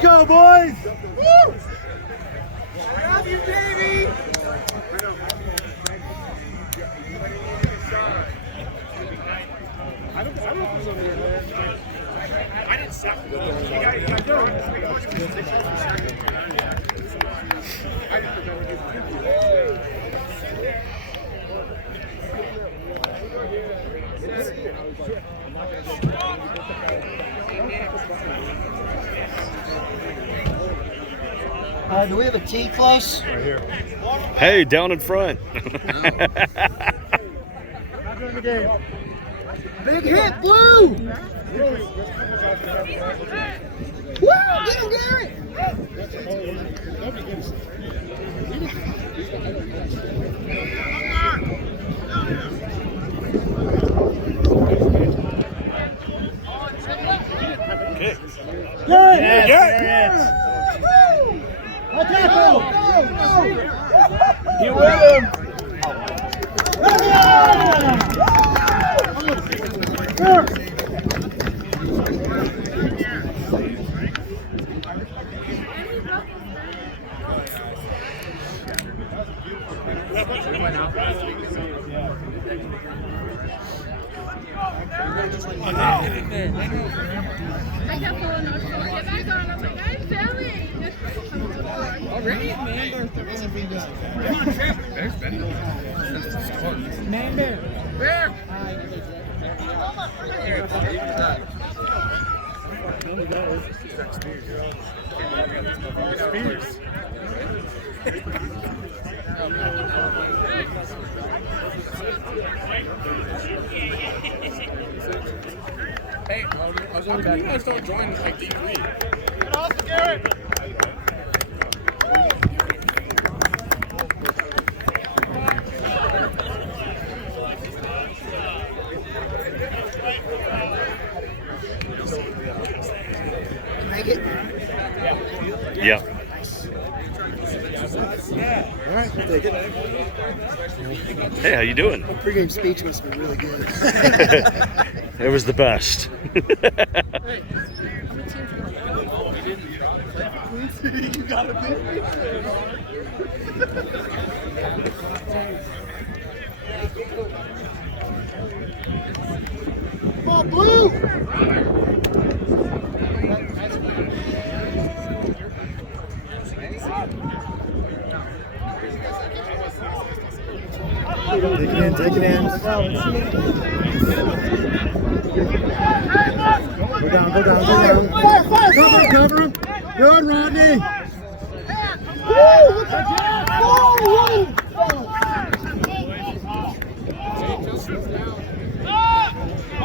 Let's go, boys! Woo! I love you, baby! I don't know if it's over there, man. I didn't suck. You got to do we have a tee close? Right here. Hey, down in front. Big hit, Blue! Woo! Get him, Garrett! Good! Yes! Tackle! You with him! I kept pulling those shorts. Get back on. I'm like, I'm filming. Already? Come on, Chip. There's Benny. Man bear. Where? Spears. Hey, how come you guys don't join like D3? Get off, Garrett! Make it. Yeah. All right, we'll take it. Hey, how you doing? Pre-game speech must be really good. It was the best. You got a bit. Come on, Blue! Take it in. Go down. Cover him. Good, Rodney.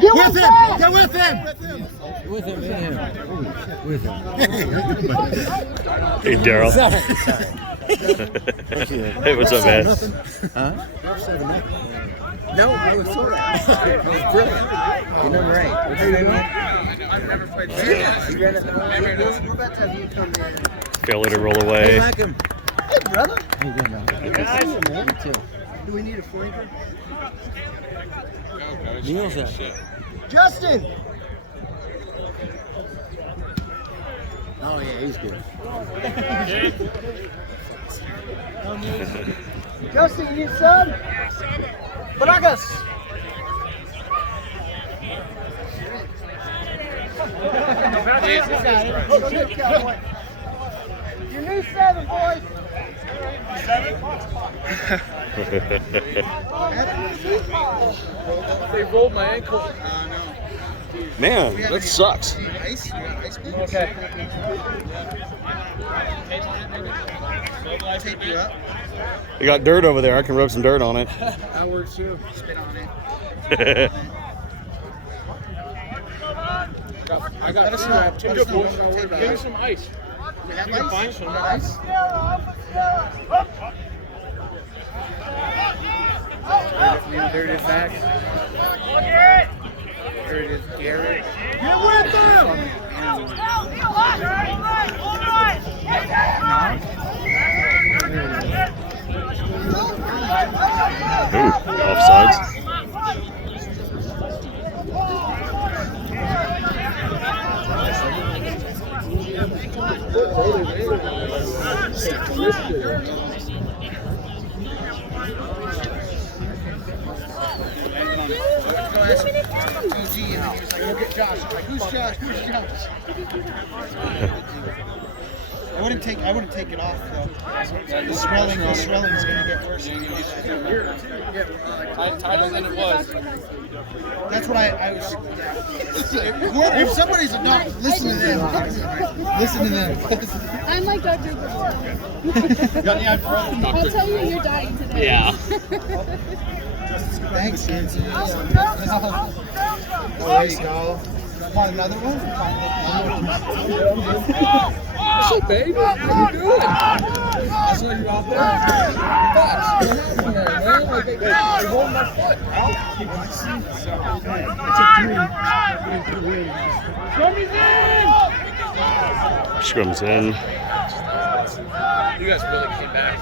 Get with him. Hey, Daryl. Hey, what's up, man? No, I was sort of. It was brilliant. You know, right. What's your name? I've never played Yeah, you ran it the whole game. We're about to have you come in. Failure to roll away. Hey, brother. Do we need a flanker? Neil's out. Justin! Oh, yeah, he's good. Justin, you need a sub? Bragas! Your new 7, boys! 7? They rolled my ankle. Man, that sucks. Okay. Tape you up. You got dirt over there. I can rub some dirt on it. That works too. Spit on it. I got this. Give me some ice. Have You can find some ice. There it is, Max. There it is, Garrett. Get with them! Ooh, offsides. I wouldn't take it off though. The swelling's gonna get worse. Tighter than it was. That's what I was. If somebody's a dog, listen to them. Listen to them. I'm like Dr. I'll tell you you're dying today. Yeah. Thanks, Nancy. Oh, there you go. Want another one? What's up, baby? How you doing? I saw you out there. What happened there, man? Like, you're holding my foot, bro. Scrum's in. You guys really came back.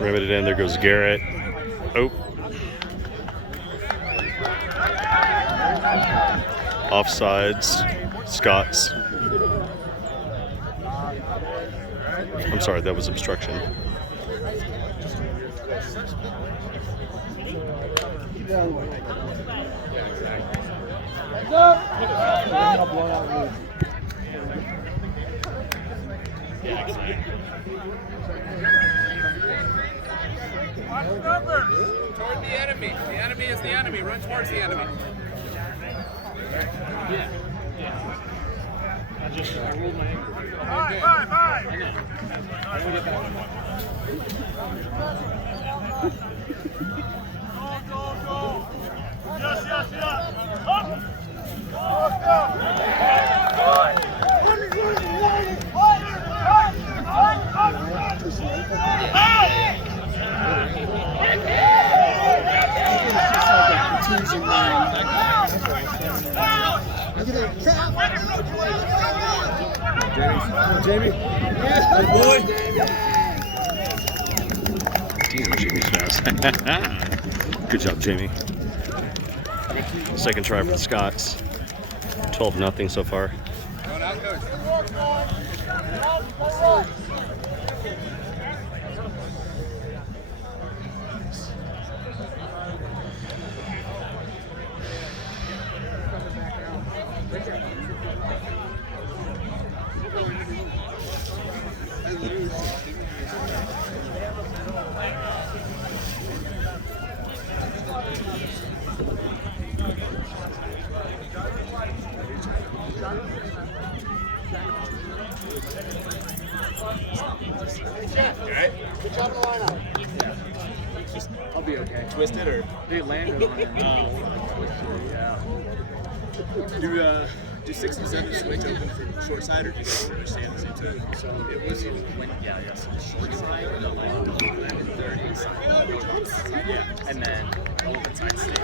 Ribbit it in. There goes Garrett. Oh. Offsides. Scots. I'm sorry, that was obstruction. Toward the enemy. The enemy is the enemy. Run towards the enemy. Yeah. I rolled my ankle. Bye. Go. Yes. Up. Jamie. Good boy. Damn, Jamie's fast. Good job, Jamie. Second try for the Scots. 12-0 so far. Going out, coach. I'll be okay. Twisted or? Dude, landed on it. Yeah. Do 6 and 7 switch open for short side, or do you understand the same too? So it was when yes. Short side and then third inside. Yeah. And then open side stage.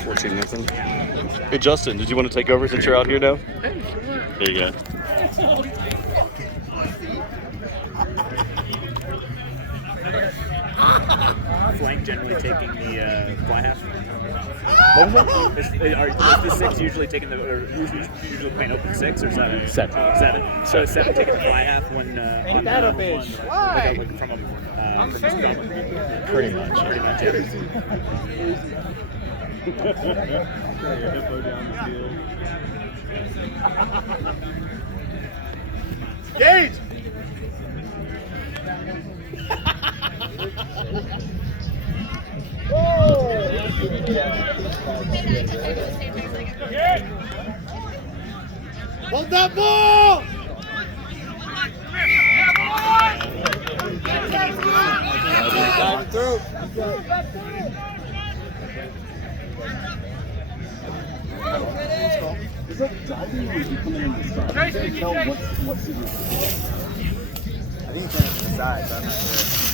14-0. Hey, Justin, did you want to take over since you're out here now? There you go. Flank generally taking the fly half. What was that? Is the 6 usually taking the, or who's usually playing open 6 or 7? 7. So 7 taking the fly half when on that up is like from a pretty much. Gage! Hold that ball! Is that diving or is he coming in the side? I can't tell what city it is. I think he's coming from the side, but I'm not sure.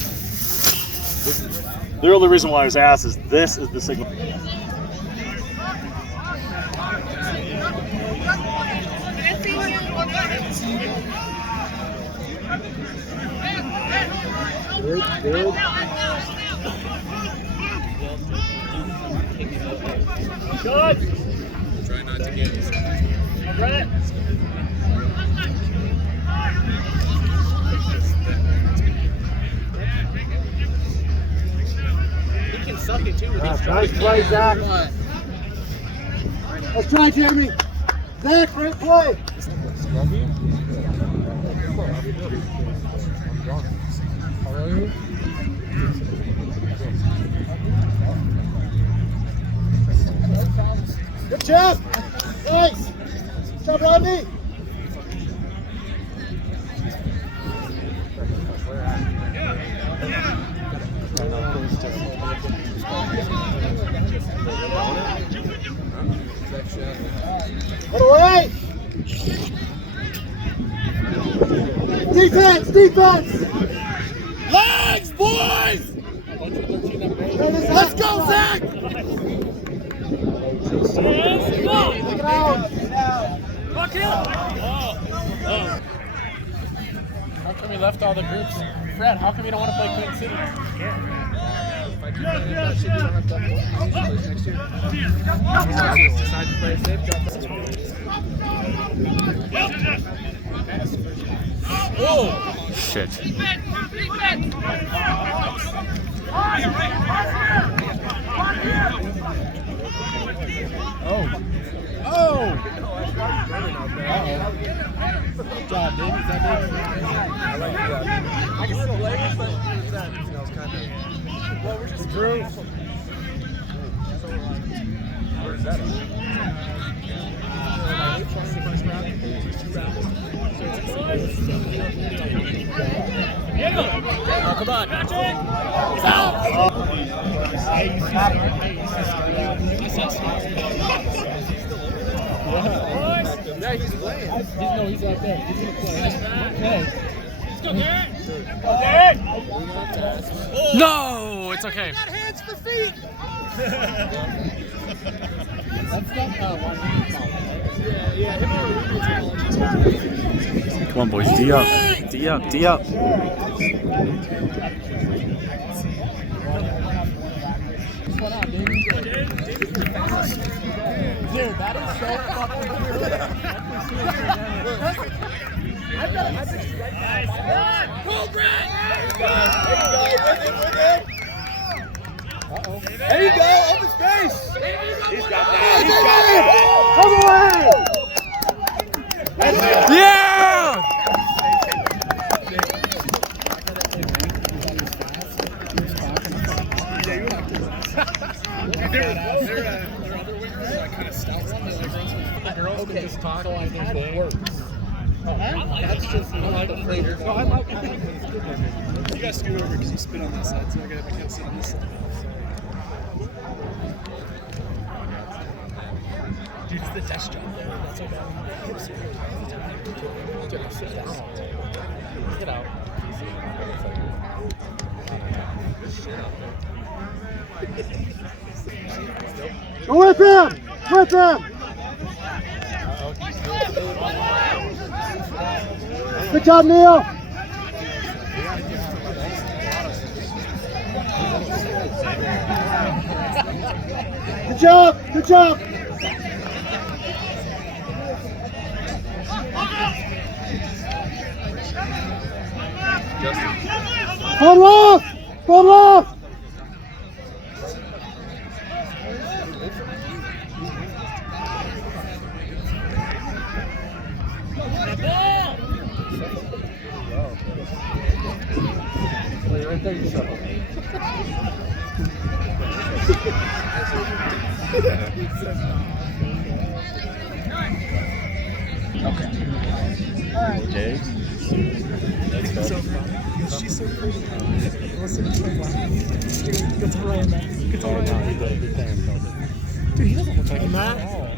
The only reason why I was asked is this is the signal. Try not to get it. Nice play, Zach. Let's try, Jeremy. Zach, great play. Good job. Nice. Good job, Rodney. Put away. Defense, defense. Legs, boys! Let's go, Zach. Take it out. How come you left all the groups? Fred, how come you don't want to play Queen City? Oh! Shit. Good job, David. Is that David? I like that. I can see the legs, but it's that, you know, it's kind of. Well, we're just through. Where's that? Oh, come on. Yeah, he's playing. No, he's out there. He's going to play. Let's go, Garrett! No, it's okay. Got hands for feet! That's not Come on, boys. D up. D up. D up. Dude, that is so fucking weird. Go, Brett! There you go, open space. He's got that. Yeah! The girls can just talk, so I think it works. That's just not the flavor. No, I like it. You guys scoot over because you spit on that side, so I can't sit on this side. Dude, it's the desk job there. That's okay. Sit down. Get out. Go with him! With him! Good job, Neil! Good job! Good job! Hold off! Hold off! Right there, you shut up. Okay. She's so pretty. Listen to her laugh. Gets Brian back. Gets all Dude, he doesn't look like him at all.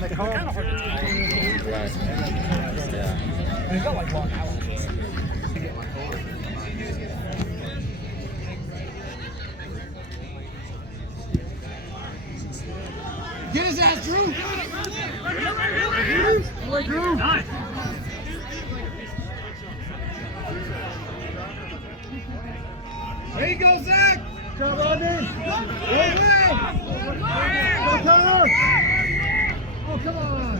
Like, how kind of hard to take. Right. Yeah. He's got like long hours. Get his ass, Drew! Boy, Drew! Nice. There you go, Zach! Good job, Rodney! Go, Tyler! Oh, come on!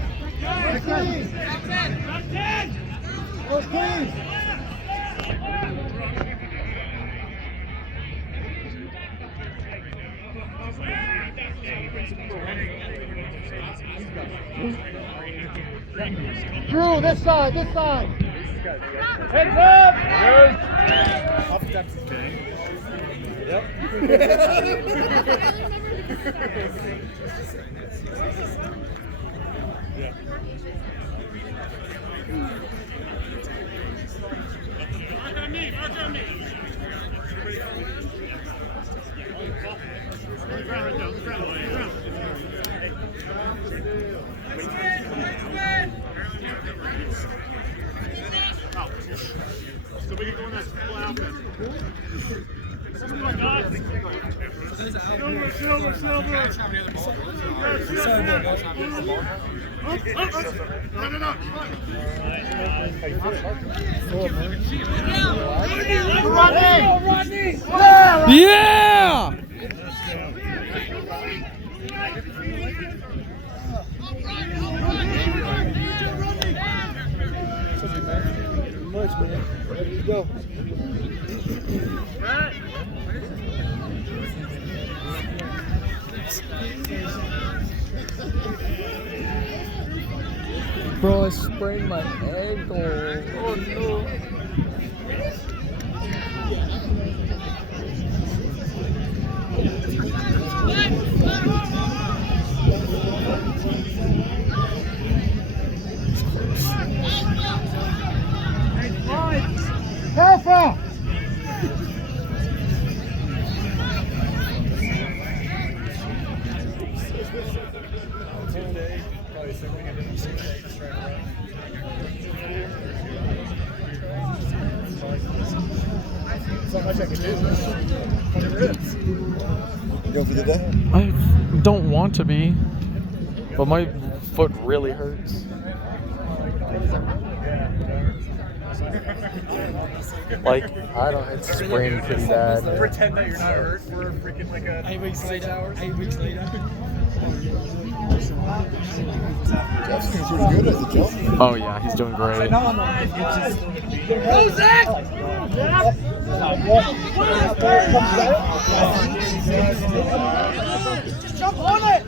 Go, Steve! Drew, this side, this side. Heads up! Yeah! Ready to go. Bro, I sprained my ankle. Oh no. Alpha! Go for the day? I don't want to be, but my foot really hurts. Like, I don't, it's sprained pretty bad. Pretend that you're not hurt for freaking like a 8 weeks 6 later. hours. 8 weeks later. Justin's pretty good at the jump. Oh yeah, he's doing great. Go, Zach! Jump on it!